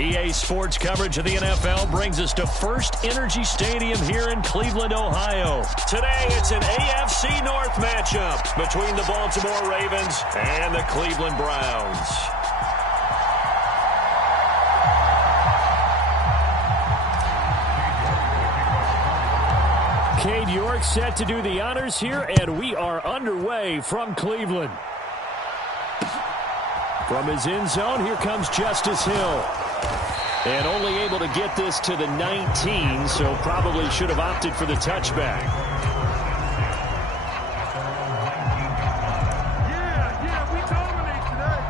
EA Sports coverage of the NFL brings us to First Energy Stadium here in Cleveland, Ohio. Today, it's an AFC North matchup between the Baltimore Ravens and the Cleveland Browns. Cade York set to do the honors here, and we are underway from Cleveland. From his end zone, here comes Justice Hill. And only able to get this to the 19, so probably should have opted for the touchback. Yeah, we dominate today.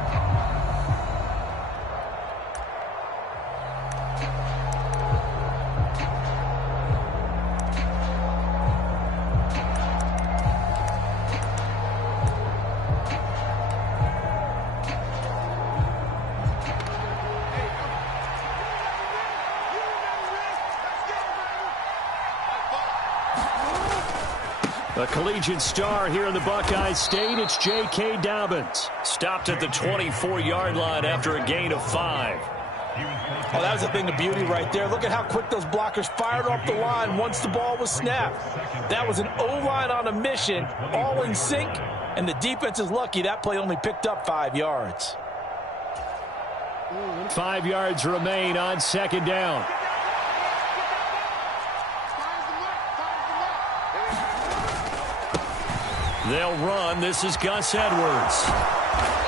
A collegiate star here in the Buckeye State, it's J.K. Dobbins. Stopped at the 24-yard line after a gain of 5. Oh, that was a thing of beauty right there. Look at how quick those blockers fired off the line once the ball was snapped. That was an O-line on a mission, all in sync, and the defense is lucky that play only picked up 5 yards. 5 yards remain on second down. They'll run. This is Gus Edwards.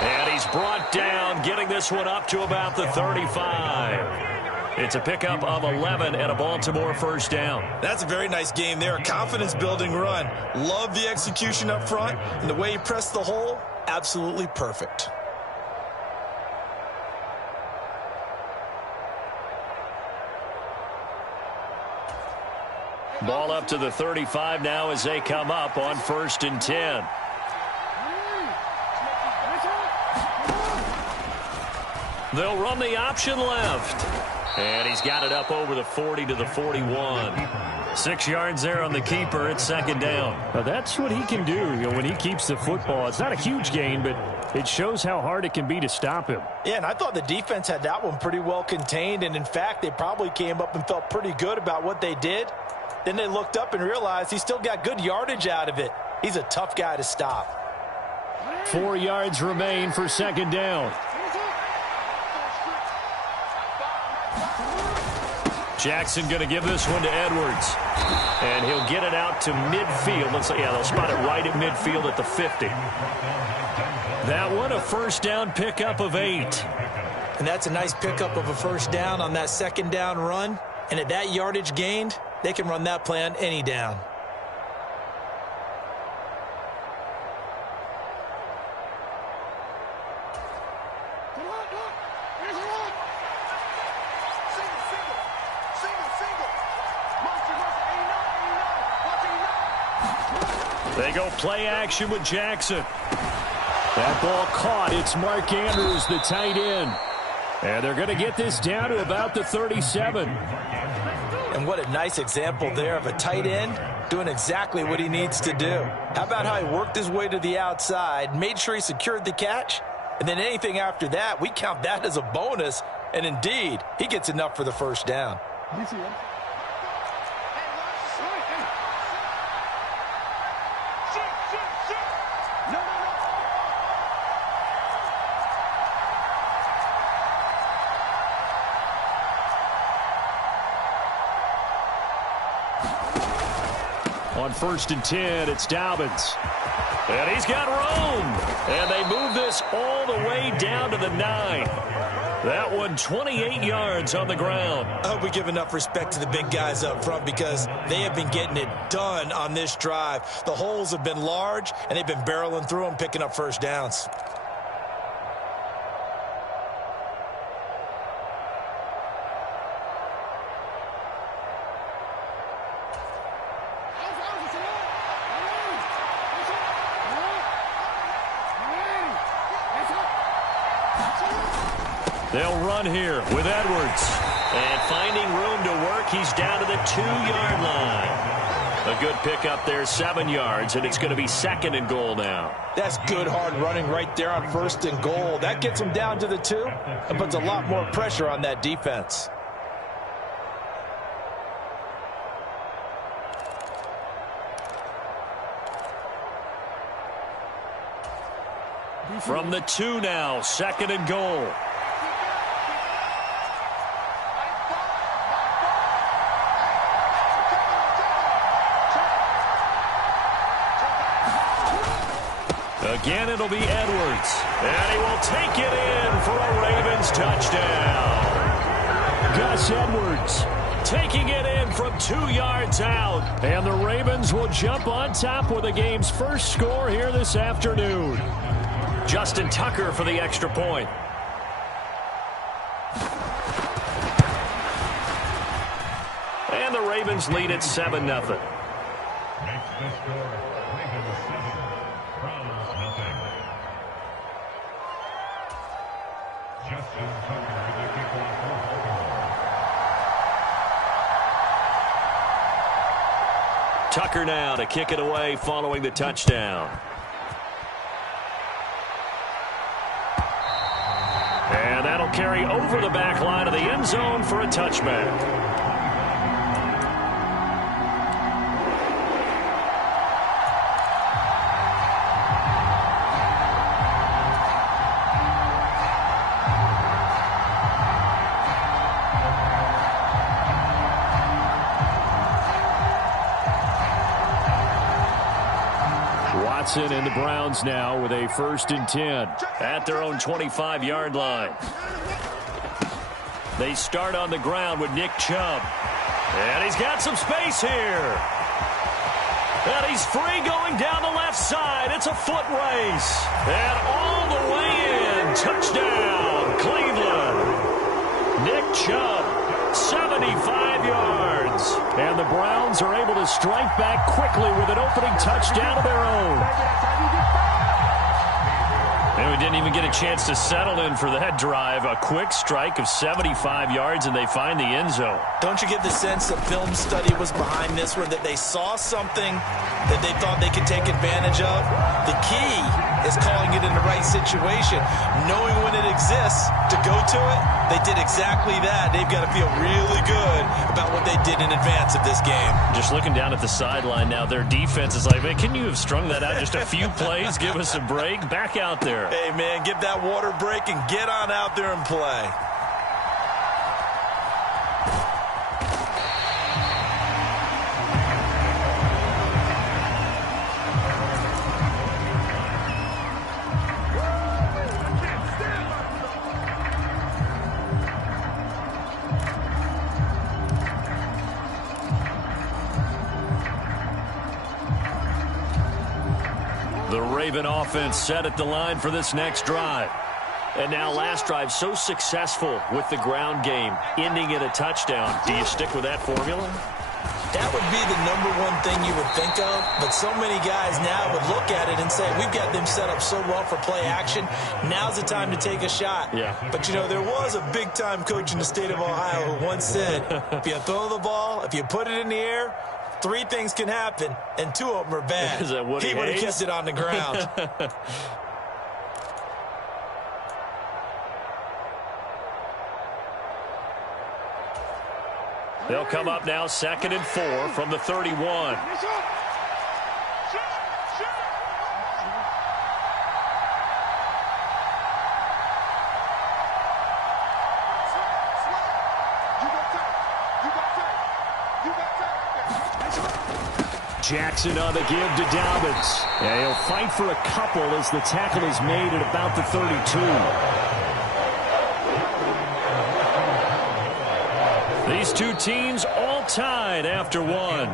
And he's brought down, getting this one up to about the 35. It's a pickup of 11 and a Baltimore first down. That's a very nice game there. A confidence-building run. Love the execution up front, and the way he pressed the hole, absolutely perfect. Ball up to the 35 now as they come up on 1st and 10. They'll run the option left. And he's got it up over the 40 to the 41. 6 yards there on the keeper. It's second down. Now that's what he can do, when he keeps the football. It's not a huge gain, but it shows how hard it can be to stop him. Yeah, and I thought the defense had that one pretty well contained. And, in fact, they probably came up and felt pretty good about what they did. Then they looked up and realized he still got good yardage out of it. He's a tough guy to stop. 4 yards remain for second down. Jackson going to give this one to Edwards. And he'll get it out to midfield. They'll spot it right at midfield at the 50. That one, a first down pickup of 8. And that's a nice pickup of a first down on that second down run. And at that yardage gained, they can run that play on any down. They go play action with Jackson. That ball caught. It's Mark Andrews, the tight end. And they're going to get this down to about the 37. And what a nice example there of a tight end doing exactly what he needs to do. How about how he worked his way to the outside, made sure he secured the catch, and then anything after that, we count that as a bonus. And indeed, he gets enough for the first down. On 1st and 10, it's Dobbins. And he's got room. And they move this all the way down to the 9. That one 28 yards on the ground. I hope we give enough respect to the big guys up front because they have been getting it done on this drive. The holes have been large, and they've been barreling through them, picking up first downs. They'll run here with Edwards. And finding room to work, he's down to the 2-yard line. A good pickup there, 7 yards, and it's going to be 2nd and goal now. That's good hard running right there on 1st and goal. That gets them down to the 2 and puts a lot more pressure on that defense. From the 2 now, 2nd and goal. Again, it'll be Edwards. And he will take it in for a Ravens touchdown. Gus Edwards taking it in from 2 yards out. And the Ravens will jump on top with the game's first score here this afternoon. Justin Tucker for the extra point. And the Ravens lead at 7-0. Tucker now to kick it away following the touchdown. And that'll carry over the back line of the end zone for a touchback. And the Browns now with a 1st and 10 at their own 25-yard line. They start on the ground with Nick Chubb. And he's got some space here. And he's free going down the left side. It's a foot race. And all the way in. Touchdown, Cleveland. Nick Chubb, 75 yards. And the Browns are able to strike back quickly with an opening touchdown of their own. And we didn't even get a chance to settle in for that drive. A quick strike of 75 yards, and they find the end zone. Don't you get the sense that film study was behind this one, that they saw something that they thought they could take advantage of? The key is calling it in the right situation, knowing when it exists to go to it. They did exactly that. They've got to feel really good about what they did in advance of this game. Just looking down at the sideline now, their defense is like, man, can you have strung that out just a few plays? Give us a break. Back out there. Hey, man, give that water break and get on out there and play. The Raven offense set at the line for this next drive. And now last drive so successful with the ground game, ending in a touchdown. Do you stick with that formula? That would be the #1 thing you would think of, but so many guys now would look at it and say, we've got them set up so well for play action, now's the time to take a shot. Yeah. But, you know, there was a big-time coach in the state of Ohio who once said, if you throw the ball, if you put it in the air, 3 things can happen, and 2 of them are bad. Is that Woody He would have Hayes? kept it on the ground. They'll come up now 2nd and 4 from the 31. Jackson on the give to Dobbins. Yeah, he'll fight for a couple as the tackle is made at about the 32. These two teams all tied after 1.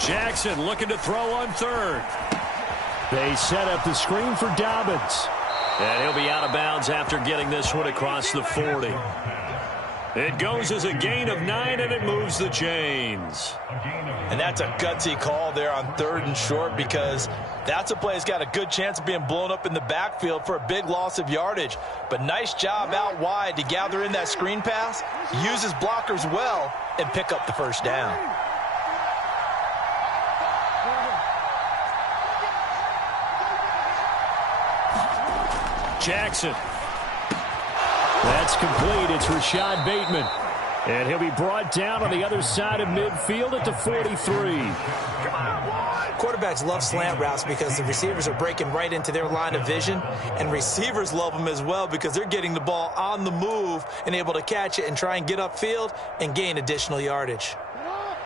Jackson looking to throw on third. They set up the screen for Dobbins. And he'll be out of bounds after getting this one across the 40. It goes as a gain of 9, and it moves the chains. And that's a gutsy call there on 3rd and short, because that's a play that's got a good chance of being blown up in the backfield for a big loss of yardage. But nice job out wide to gather in that screen pass, use his blockers well, and pick up the first down. Jackson. That's complete. It's Rashad Bateman. And he'll be brought down on the other side of midfield at the 43. Quarterbacks love slant routes because the receivers are breaking right into their line of vision, and receivers love them as well because they're getting the ball on the move and able to catch it and try and get upfield and gain additional yardage.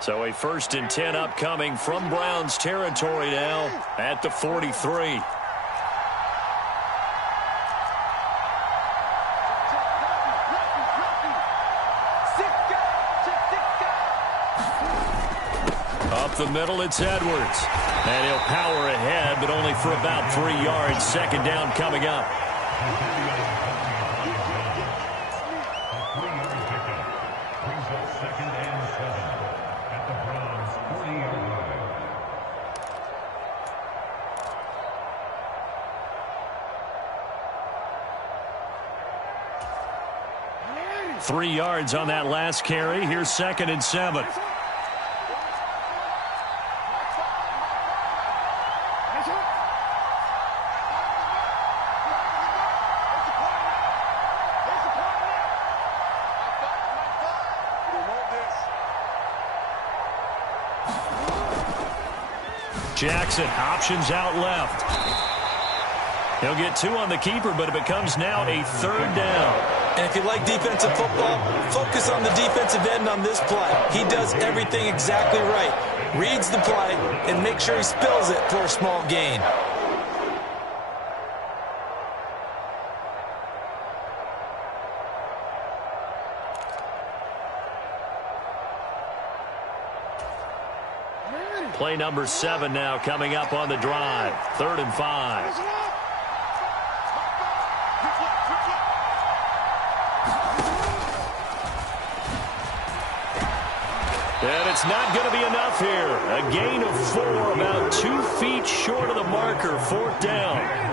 So a 1st and 10 upcoming from Browns territory now at the 43. Up the middle, it's Edwards. And he'll power ahead, but only for about 3 yards. 2nd down coming up. Three yards on that last carry. Here's 2nd and 7. Jackson, options out left. He'll get 2 on the keeper, but it becomes now a 3rd down. And if you like defensive football, focus on the defensive end on this play. He does everything exactly right. Reads the play and makes sure he spills it for a small gain. Play number 7 now coming up on the drive. 3rd and 5. And it's not going to be enough here. A gain of 4, about 2 feet short of the marker. 4th down.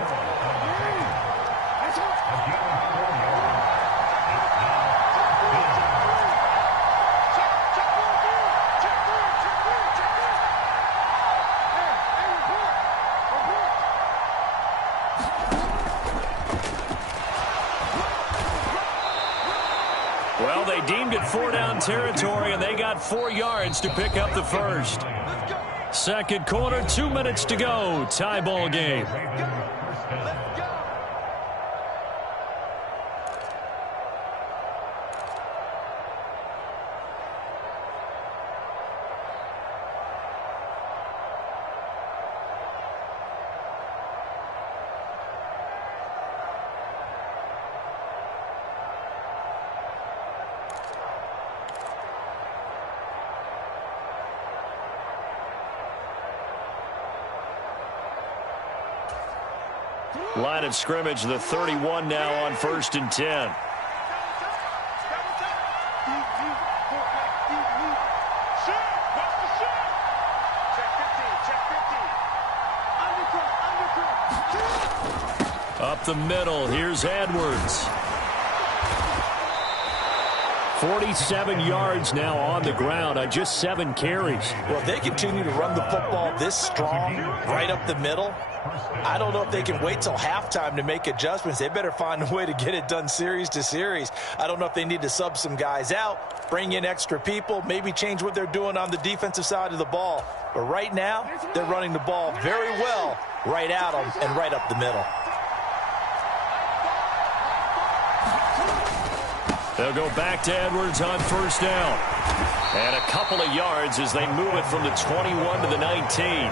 Well, they deemed it 4-down territory, and they got 4 yards to pick up the first. 2nd quarter, 2 minutes to go. Tie ball game. Line of scrimmage, the 31 now on 1st and 10. Up the middle, here's Edwards. 47 yards now on the ground on just 7 carries. Well, if they continue to run the football this strong, right up the middle, I don't know if they can wait till halftime to make adjustments. They better find a way to get it done series to series. I don't know if they need to sub some guys out, bring in extra people, maybe change what they're doing on the defensive side of the ball. But right now, they're running the ball very well right at them and right up the middle. They'll go back to Edwards on 1st down. And a couple of yards as they move it from the 21 to the 19.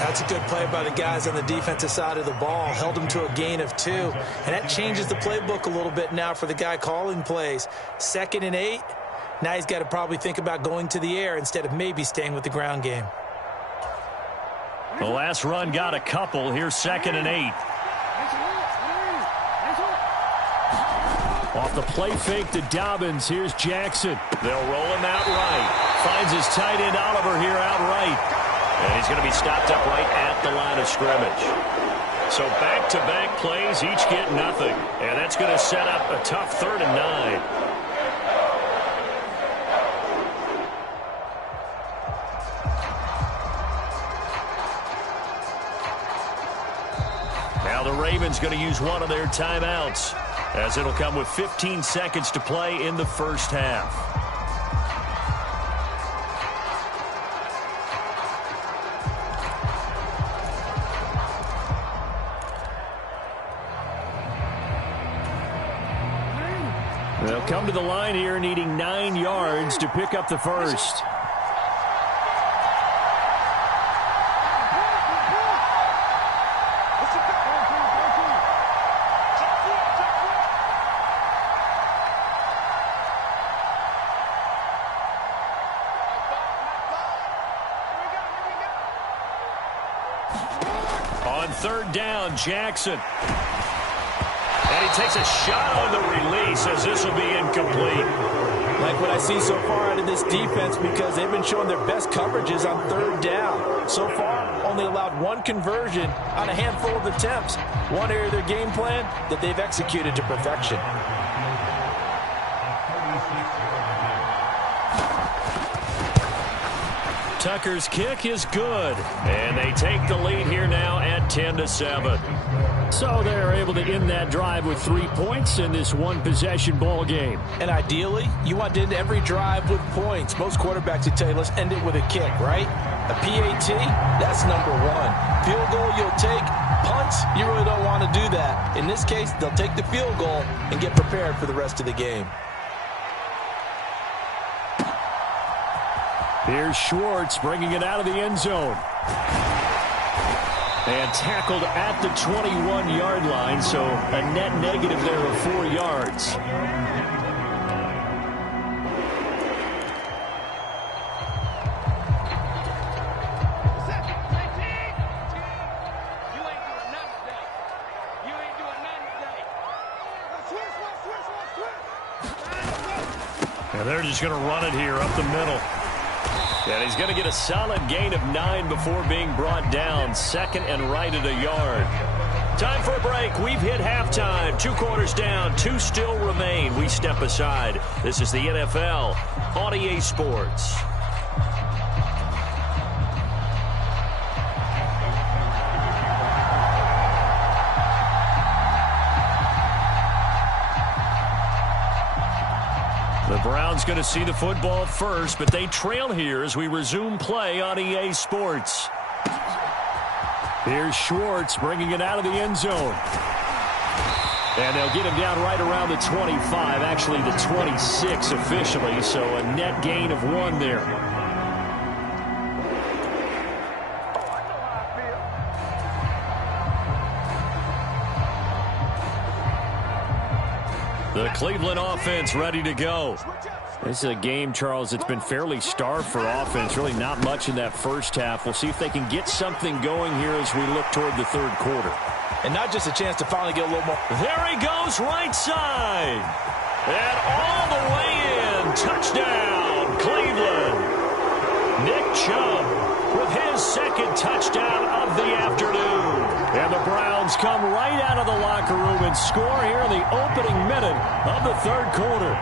That's a good play by the guys on the defensive side of the ball. Held them to a gain of 2. And that changes the playbook a little bit now for the guy calling plays. 2nd and 8. Now he's got to probably think about going to the air instead of maybe staying with the ground game. The last run got a couple. Here's 2nd and 8. Off the play fake to Dobbins. Here's Jackson. They'll roll him out right. Finds his tight end Oliver here out right. And he's going to be stopped up right at the line of scrimmage. So back-to-back plays, each get nothing. And that's going to set up a tough 3rd and 9. Now the Ravens going to use one of their timeouts, as it'll come with 15 seconds to play in the first half. They'll come to the line here needing 9 yards to pick up the first. On 3rd down, Jackson. And he takes a shot on the release as this will be incomplete. Like what I see so far out of this defense, because they've been showing their best coverages on 3rd down. So far, only allowed 1 conversion on a handful of attempts. One area of their game plan that they've executed to perfection. Tucker's kick is good, and they take the lead here now at 10-7. So they're able to end that drive with 3 points in this one-possession ball game. And ideally, you want to end every drive with points. Most quarterbacks would tell you, let's end it with a kick, right? A PAT, that's number 1. Field goal you'll take. Punts, you really don't want to do that. In this case, they'll take the field goal and get prepared for the rest of the game. Here's Schwartz bringing it out of the end zone. And tackled at the 21-yard line, so a net negative there of 4 yards. And they're just going to run it here up the middle. And he's going to get a solid gain of 9 before being brought down. 2nd and right at a yard. Time for a break. We've hit halftime. 2 quarters down. 2 still remain. We step aside. This is the NFL on EA Sports. The Browns going to see the football first, but they trail here as we resume play on EA Sports. Here's Schwartz bringing it out of the end zone. And they'll get him down right around the 25, actually the 26 officially, so a net gain of 1 there. The Cleveland offense ready to go. This is a game, Charles, that's been fairly starved for offense. Really not much in that first half. We'll see if they can get something going here as we look toward the 3rd quarter. And not just a chance to finally get a little more. There he goes, right side. And all the way in. Touchdown, Cleveland. Nick Chubb with his 2nd touchdown of the afternoon. And the Browns come right out of the locker room and score here in the opening minute of the 3rd quarter.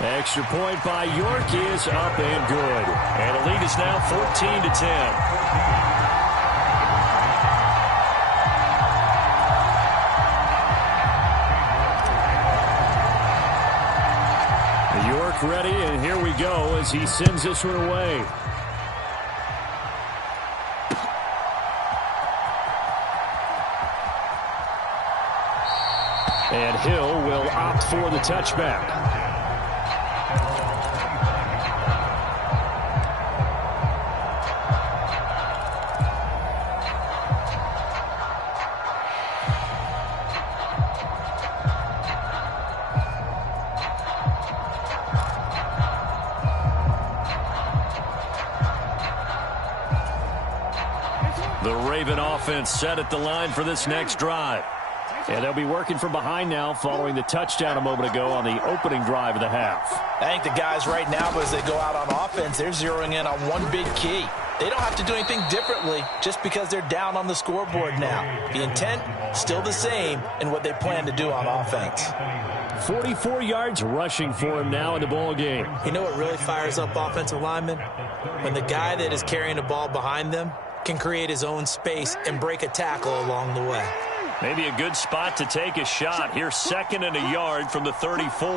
Extra point by York is up and good. And the lead is now 14-10. Ready, and here we go as he sends this one away. And Hill will opt for the touchback. Raven offense set at the line for this next drive. And they'll be working from behind now following the touchdown a moment ago on the opening drive of the half. I think the guys right now, as they go out on offense, they're zeroing in on one big key. They don't have to do anything differently just because they're down on the scoreboard now. The intent, still the same in what they plan to do on offense. 44 yards rushing for him now in the ball game. You know what really fires up offensive linemen? When the guy that is carrying the ball behind them can create his own space and break a tackle along the way. Maybe a good spot to take a shot. Here's 2nd and a yard from the 34.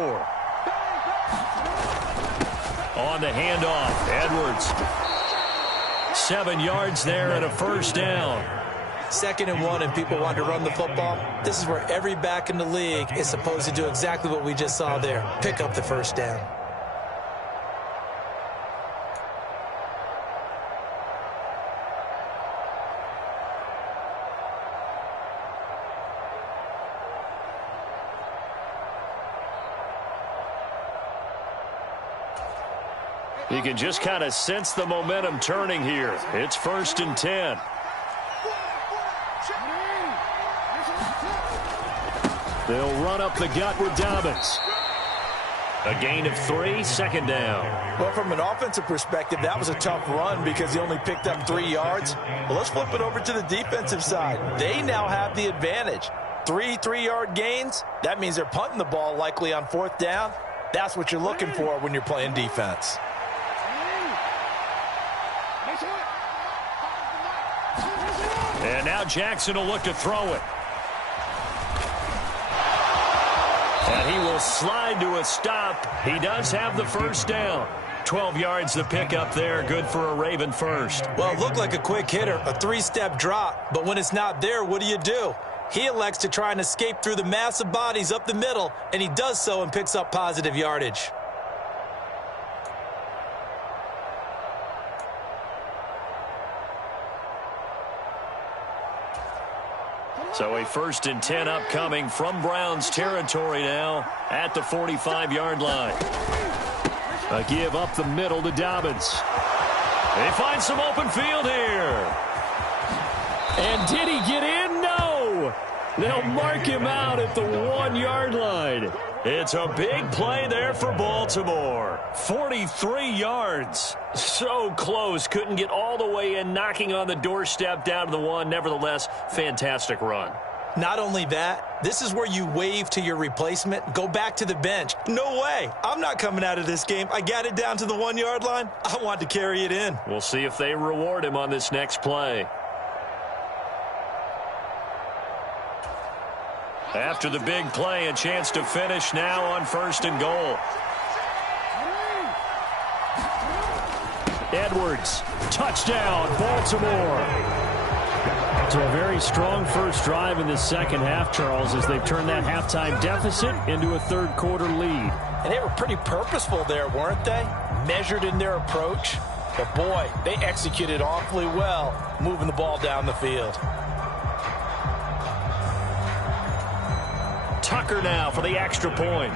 On the handoff, Edwards. 7 yards there and a first down. 2nd and 1 and people want to run the football. This is where every back in the league is supposed to do exactly what we just saw there. Pick up the first down. You can just kind of sense the momentum turning here. It's 1st and 10. They'll run up the gut with Dobbins. A gain of 3, 2nd down. Well, from an offensive perspective, that was a tough run because he only picked up 3 yards. Well, let's flip it over to the defensive side. They now have the advantage. 3 3-yard gains. That means they're punting the ball likely on 4th down. That's what you're looking for when you're playing defense. And now Jackson will look to throw it. And he will slide to a stop. He does have the first down. 12 yards to pick up there. Good for a Raven first. Well, it looked like a quick hitter, a 3-step drop. But when it's not there, what do? He elects to try and escape through the massive bodies up the middle, and he does so and picks up positive yardage. So a 1st and 10 upcoming from Browns territory now at the 45-yard line. A give up the middle to Dobbins. They find some open field here. And did he get in? No! They'll mark him out at the 1-yard line. It's a big play there for Baltimore. 43 yards. So close. Couldn't get all the way in, knocking on the doorstep down to the 1. Nevertheless, fantastic run. Not only that, this is where you wave to your replacement, go back to the bench. No way. I'm not coming out of this game. I got it down to the 1-yard line. I want to carry it in. We'll see if they reward him on this next play. After the big play, a chance to finish now on 1st and goal. Edwards, touchdown, Baltimore. So a very strong first drive in the second half, Charles, as they've turned that halftime deficit into a third-quarter lead. And they were pretty purposeful there, weren't they? Measured in their approach. But, boy, they executed awfully well moving the ball down the field. Tucker now for the extra point.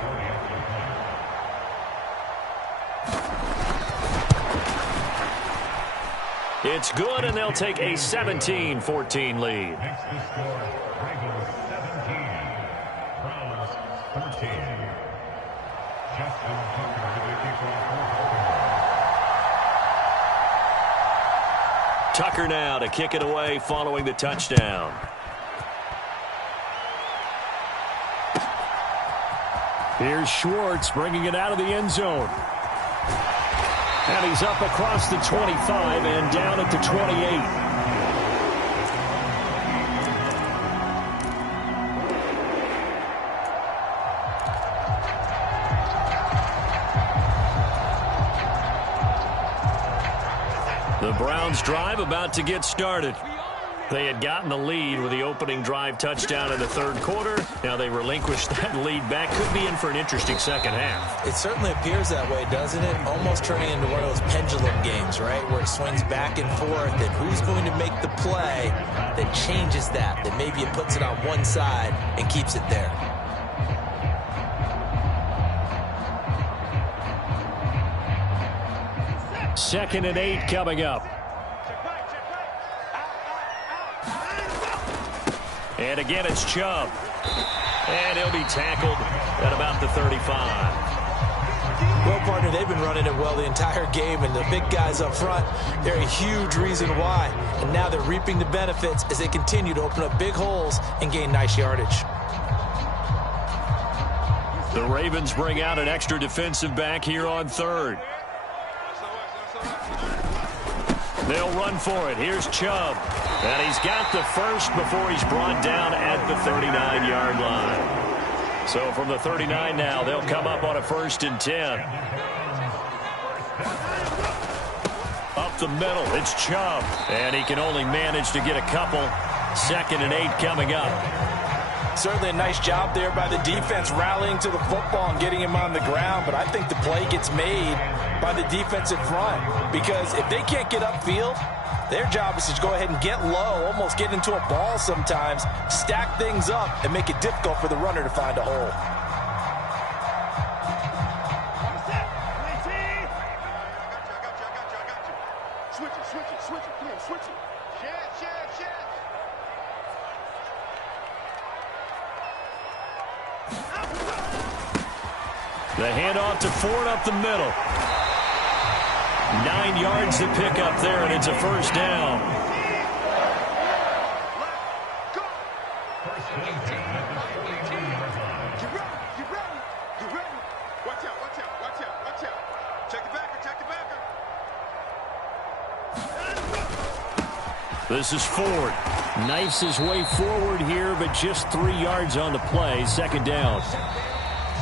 It's good, and they'll take a 17-14 lead. Tucker now to kick it away following the touchdown. Here's Schwartz bringing it out of the end zone. And he's up across the 25 and down at the 28. The Browns drive about to get started. They had gotten the lead with the opening drive touchdown in the third quarter. Now they relinquished that lead back. Could be in for an interesting second half. It certainly appears that way, doesn't it? Almost turning into one of those pendulum games, right? Where it swings back and forth, and who's going to make the play that changes that maybe it puts it on one side and keeps it there. Second and 8 coming up. And again, it's Chubb. And he'll be tackled at about the 35. Well, partner, they've been running it well the entire game, and the big guys up front, they're a huge reason why. And now they're reaping the benefits as they continue to open up big holes and gain nice yardage. The Ravens bring out an extra defensive back here on third. They'll run for it. Here's Chubb. And he's got the first before he's brought down at the 39-yard line. So from the 39 now, they'll come up on a 1st and 10. Up the middle, it's Chubb. And he can only manage to get a couple. 2nd and 8 coming up. Certainly a nice job there by the defense rallying to the football and getting him on the ground. But I think the play gets made by the defensive front. Because if they can't get upfield, their job is to go ahead and get low, almost get into a ball sometimes, stack things up, and make it difficult for the runner to find a hole. Switch it. Come on, switch it. The handoff to Ford up the middle. 9 yards to pick up there, and it's a 1st down. Get ready. Watch out. Check the backer. This is Ford. Knifes his way forward here, but just 3 yards on the play. 2nd down.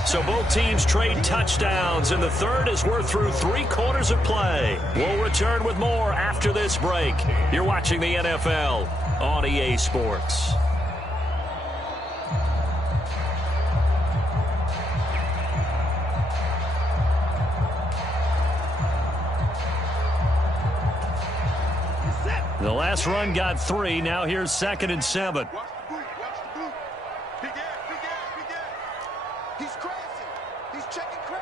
So both teams trade touchdowns, and the third as we're through 3 quarters of play. We'll return with more after this break. You're watching the NFL on EA Sports. The last run got 3. Now here's 2nd and 7. Watch the boot. Big air. He's crashing. He's checking crash.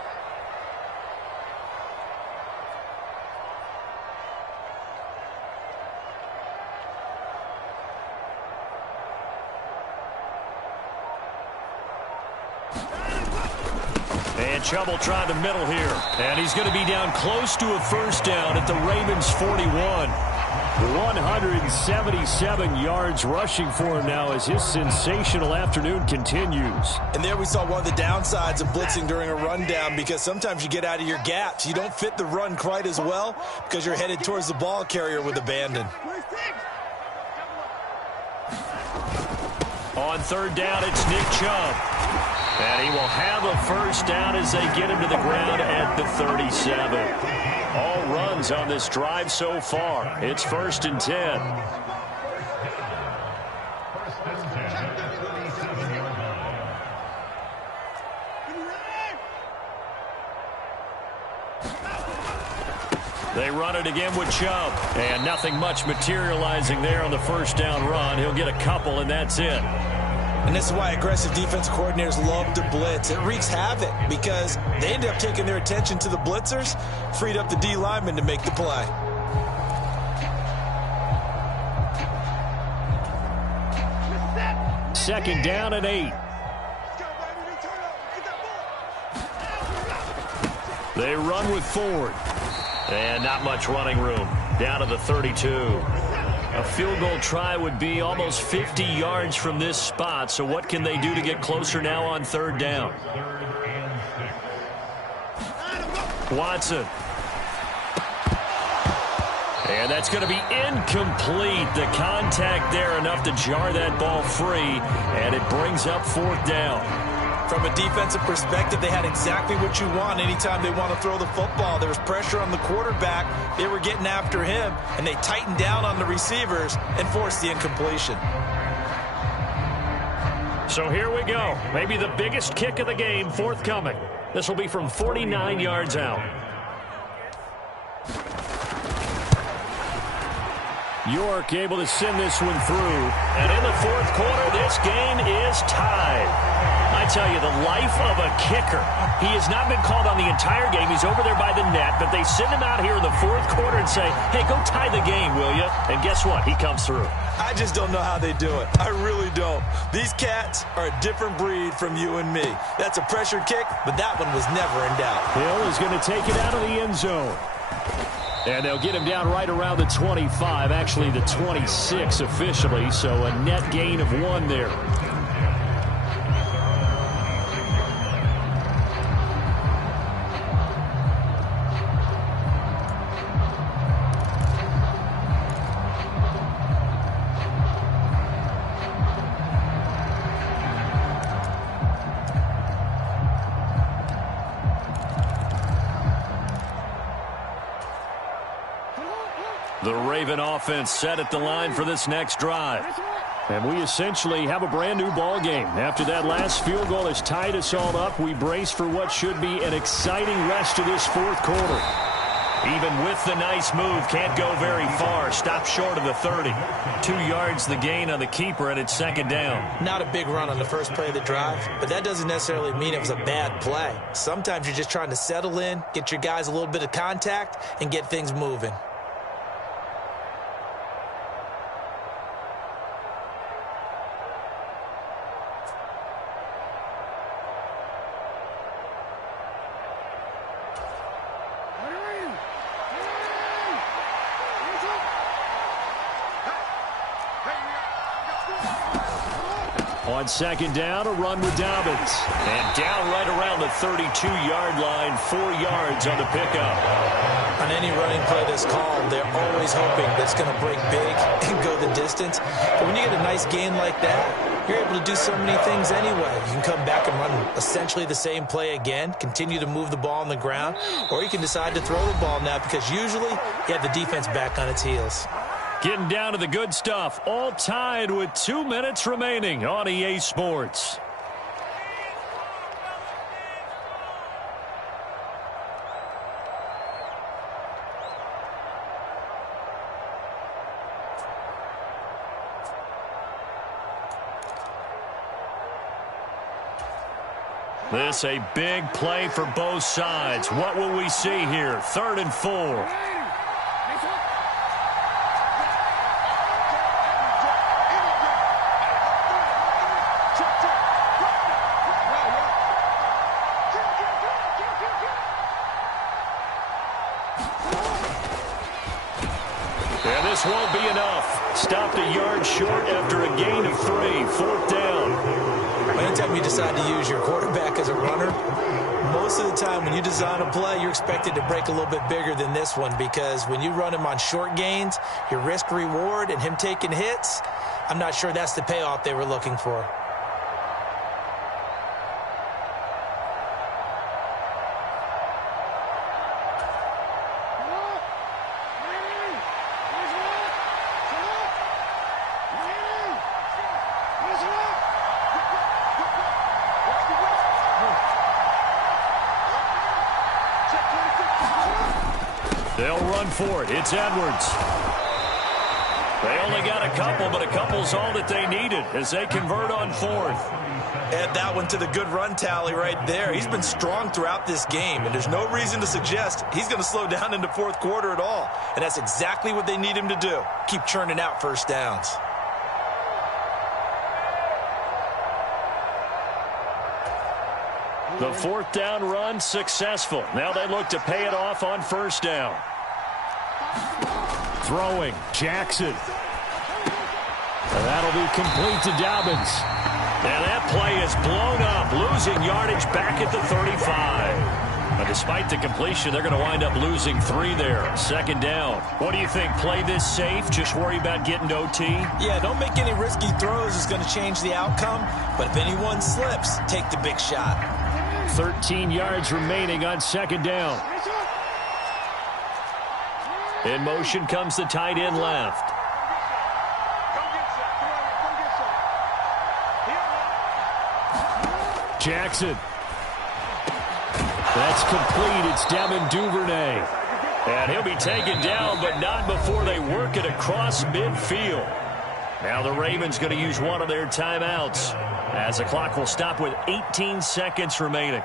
And Chubb will try the middle here. And he's going to be down close to a 1st down at the Ravens' 41. 177 yards rushing for him now as his sensational afternoon continues. And there we saw one of the downsides of blitzing during a rundown, because sometimes you get out of your gaps. You don't fit the run quite as well because you're headed towards the ball carrier with abandon. On 3rd down, it's Nick Chubb. And he will have a 1st down as they get him to the ground at the 37. All runs on this drive so far. It's 1st and 10. They run it again with Chubb. And nothing much materializing there on the 1st down run. He'll get a couple, and that's it. And this is why aggressive defense coordinators love to blitz. It wreaks havoc because they end up taking their attention to the blitzers, freed up the D lineman to make the play. Second down and 8. They run with Ford. And not much running room. Down to the 32. A field goal try would be almost 50 yards from this spot. So what can they do to get closer now on 3rd down? Watson. And that's going to be incomplete. The contact there enough to jar that ball free. And it brings up 4th down. From a defensive perspective, they had exactly what you want anytime they want to throw the football. There was pressure on the quarterback. They were getting after him, and they tightened down on the receivers and forced the incompletion. So here we go. Maybe the biggest kick of the game forthcoming. This will be from 49 yards out. York able to send this one through. And in the 4th quarter, this game is tied. I tell you, the life of a kicker. He has not been called on the entire game. He's over there by the net, but they send him out here in the 4th quarter and say, hey, go tie the game, will you? And guess what? He comes through. I just don't know how they do it. I really don't. These cats are a different breed from you and me. That's a pressure kick, but that one was never in doubt. Hill is going to take it out of the end zone. And they'll get him down right around the 25, actually the 26 officially, so a net gain of 1 there. The Raven offense set at the line for this next drive. And we essentially have a brand new ball game. After that last field goal has tied us all up, we brace for what should be an exciting rest of this fourth quarter. Even with the nice move, can't go very far. Stop short of the 30. 2 yards the gain on the keeper, and it's second down. Not a big run on the first play of the drive, but that doesn't necessarily mean it was a bad play. Sometimes you're just trying to settle in, get your guys a little bit of contact, and get things moving. On second down, a run with Dobbins. And down right around the 32-yard line, 4 yards on the pickup. On any running play that's called, they're always hoping that it's going to break big and go the distance. But when you get a nice gain like that, you're able to do so many things anyway. You can come back and run essentially the same play again, continue to move the ball on the ground, or you can decide to throw the ball now because usually you have the defense back on its heels. Getting down to the good stuff, all tied with 2 minutes remaining on EA Sports. This a big play for both sides. What will we see here? 3rd and 4. And this won't be enough. Stopped a yard short after a gain of 3. 4th down. Anytime you decide to use your quarterback as a runner, most of the time when you design a play, you're expected to break a little bit bigger than this one because when you run him on short gains, your risk-reward and him taking hits, I'm not sure that's the payoff they were looking for. They'll run for it. It's Edwards. They only got a couple, but a couple's all that they needed as they convert on 4th. Add that one to the good run tally right there. He's been strong throughout this game, and there's no reason to suggest he's going to slow down in the fourth quarter at all. And that's exactly what they need him to do. Keep churning out first downs. The 4th down run successful. Now they look to pay it off on 1st down. Throwing, Jackson. And that'll be complete to Dobbins. And that play is blown up, losing yardage back at the 35. But despite the completion, they're going to wind up losing 3 there. 2nd down. What do you think? Play this safe? Just worry about getting to OT? Yeah, don't make any risky throws. It's going to change the outcome. But if anyone slips, take the big shot. 13 yards remaining on 2nd down. In motion comes the tight end left. Jackson. That's complete. It's Devin Duvernay. And he'll be taken down, but not before they work it across midfield. Now the Ravens going to use one of their timeouts as the clock will stop with 18 seconds remaining.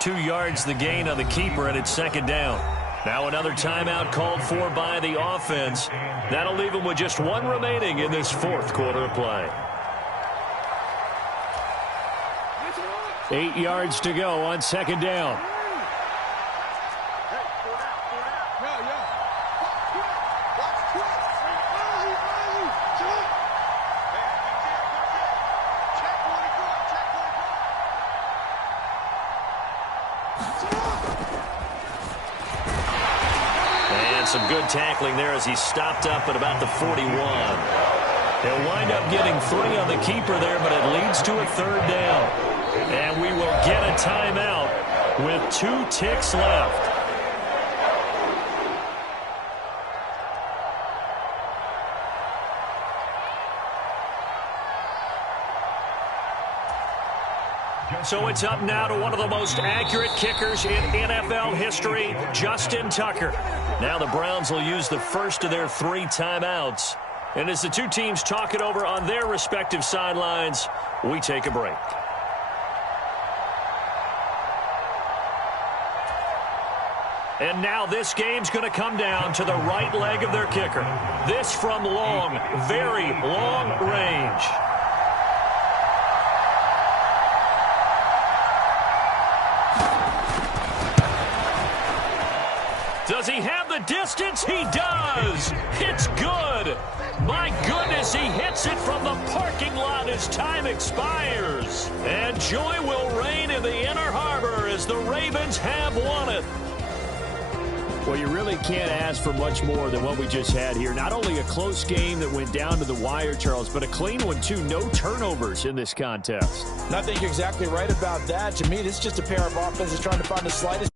2 yards the gain on the keeper, and it's second down. Now another timeout called for by the offense. That'll leave them with just 1 remaining in this fourth quarter of play. 8 yards to go on second down. Some good tackling there as he stopped up at about the 41. He'll wind up getting 3 on the keeper there, but it leads to a third down. And we will get a timeout with 2 ticks left. So it's up now to one of the most accurate kickers in NFL history, Justin Tucker. Now the Browns will use the first of their 3 timeouts. And as the 2 teams talk it over on their respective sidelines, we take a break. And now this game's going to come down to the right leg of their kicker. This from long, very long range. Does he have the distance? He does. It's good. My goodness, he hits it from the parking lot as time expires. And joy will reign in the Inner Harbor as the Ravens have won it. Well, you really can't ask for much more than what we just had here. Not only a close game that went down to the wire, Charles, but a clean one, too. No turnovers in this contest. And I think you're exactly right about that. To me, this is just a pair of offenses trying to find the slightest